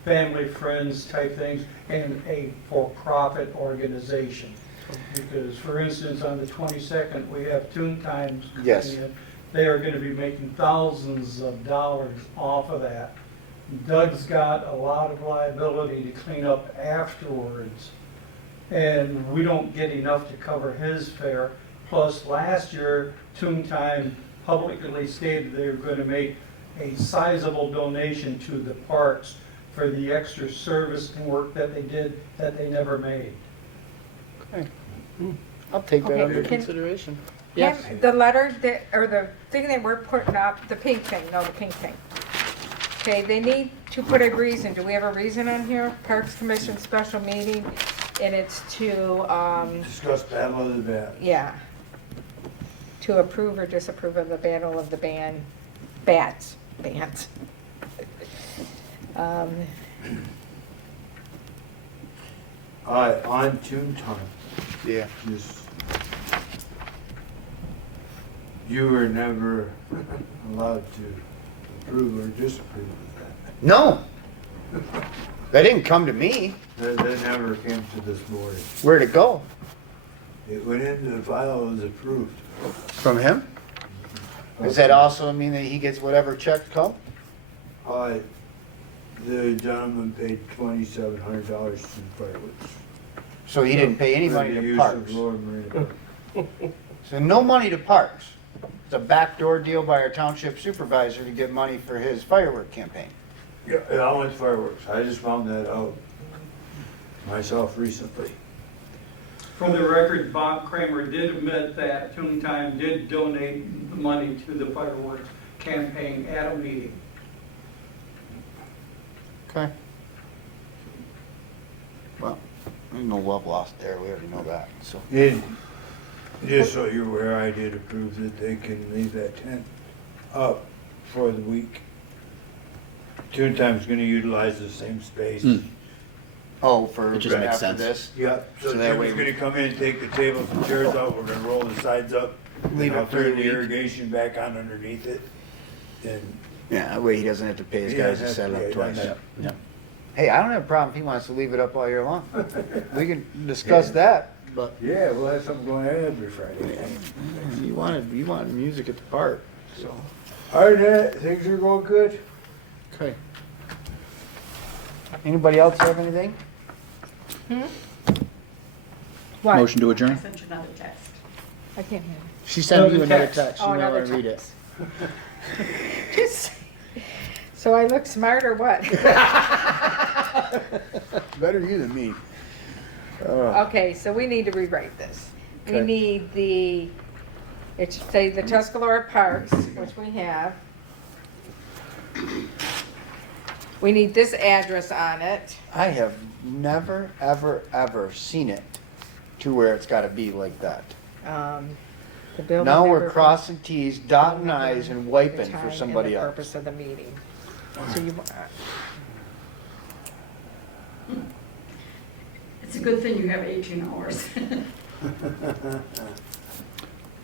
family, friends type things, and a for-profit organization. Because, for instance, on the 22nd, we have ToonTime Yes. coming in. They are gonna be making thousands of dollars off of that. Doug's got a lot of liability to clean up afterwards, and we don't get enough to cover his fare. Plus, last year, ToonTime publicly stated they were gonna make a sizable donation to the parks for the extra service and work that they did that they never made. I'll take that Okay, under can- consideration. Yeah, Yes. the letter that, or the thing that we're putting up, the pink thing, no, the pink thing. Okay, they need to put a reason. Do we have a reason on here? Parks Commission special meeting, and it's to, Discuss Battle of the Bats. yeah, to approve or disapprove of the Battle of the Bats. On ToonTime, Yeah. just, you were never allowed to approve or disapprove of that. No. That didn't come to me. That never came to this board. Where'd it go? It went into the file as approved. From him? Does that also mean that he gets whatever checks come? The gentleman paid $2,700 in fireworks. So he didn't pay any For money the to use parks. of Lower Marina. So no money to parks. It's a backdoor deal by our township supervisor to get money for his firework campaign. Yeah, I went fireworks. I just found that out myself recently. For the record, Bob Kramer did admit that ToonTime did donate the money to the fireworks campaign at a meeting. Okay. Well, there's no love lost there. We already know that, so. And just so you're aware, I did approve that they can leave that tent up for the week. ToonTime's gonna utilize the same space. Hmm. Oh, for It just makes after sense. this? Yep, so So that way Tim's we- gonna come in and take the tables and chairs out, we're gonna roll the sides up. Leave and I'll it for the turn the week. irrigation back on underneath it. And Yeah, that way he doesn't have to pay his He guys to doesn't set have it to up pay, twice. doesn't Yeah. Hey, I don't have a problem if he wants to leave it up all year long. We can discuss that, but yeah, we'll have something going on every Friday. you wanted music at the park, so. Other than that, things are going good. Okay. Anybody else have anything? What? Motion to I adjourn? sent you another text. I can't hear. She sent you Another another text. text. You Oh, may another want to read it. text. Just, so I look smart or what? Better you than me. Okay, so we need to rewrite this. We Okay. need it should say the Tuscarora Parks, which we have. We need this address on it. I have never, ever, ever seen it to where it's got to be like that. The building Now we're number, crossing T's, dotting I's, and the wiping time for and somebody the else. purpose of the meeting. So you, It's a good thing you have 18 hours.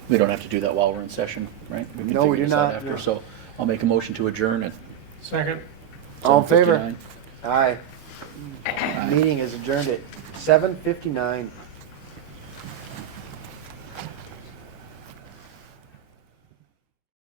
We don't have to do that while we're in session, right? can No, we figure do this out not, after. no. So I'll make a motion to adjourn at Second. All in favor? 7:59. Aye. Meeting is adjourned at 7:59.